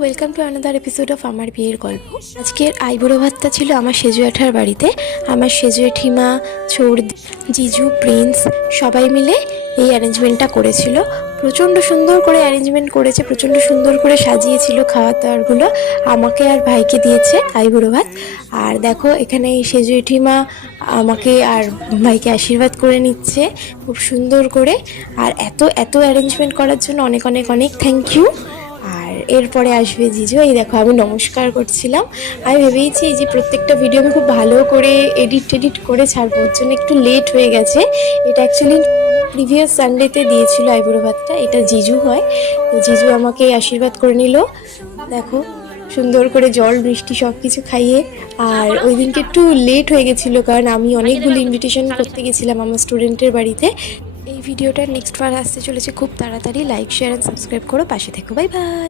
Welcome to another episode of আমার বিয়ের গল্প আজকের আইবুড়ো ভাতটা ছিল আমার সেজু বাড়িতে। আমার সেজু এঠিমা ছোড় জিজু, প্রিন্স, সবাই মিলে এই অ্যারেঞ্জমেন্টটা করেছিল। প্রচণ্ড সুন্দর করে অ্যারেঞ্জমেন্ট করেছে, প্রচণ্ড সুন্দর করে সাজিয়েছিল খাওয়া দাওয়ারগুলো আমাকে আর ভাইকে দিয়েছে আইবুড়ো ভাত। আর দেখো, এখানে এই সেজু এঠিমা আমাকে আর ভাইকে আশীর্বাদ করে নিচ্ছে খুব সুন্দর করে। আর এত এত অ্যারেঞ্জমেন্ট করার জন্য অনেক অনেক অনেক থ্যাংক ইউ এরপরে আসবে জিজু। এই দেখো, আমি নমস্কার করছিলাম। আমি ভেবেইছি যে প্রত্যেকটা ভিডিও আমি খুব ভালো করে এডিট টেডিট করে ছাড়বো, ওর জন্য একটু লেট হয়ে গেছে। এটা অ্যাকচুয়ালি প্রিভিয়াস সানডেতে দিয়েছিল আইবুড়ো ভাতটা, এটা জিজু হয়। তো জিজু আমাকে আশীর্বাদ করে নিল। দেখো, সুন্দর করে জল, মিষ্টি সব কিছু খাইয়ে। আর ওই দিনকে একটু লেট হয়ে গেছিল, কারণ আমি অনেকগুলো ইনভিটেশন করতে গেছিলাম আমার স্টুডেন্টের বাড়িতে। এই ভিডিওটা নেক্সট বার আসতে চলেছে, খুব তাড়াতাড়ি। লাইক শেয়ার অ্যান্ড সাবস্ক্রাইব করো, পাশে থেকো। Bye bye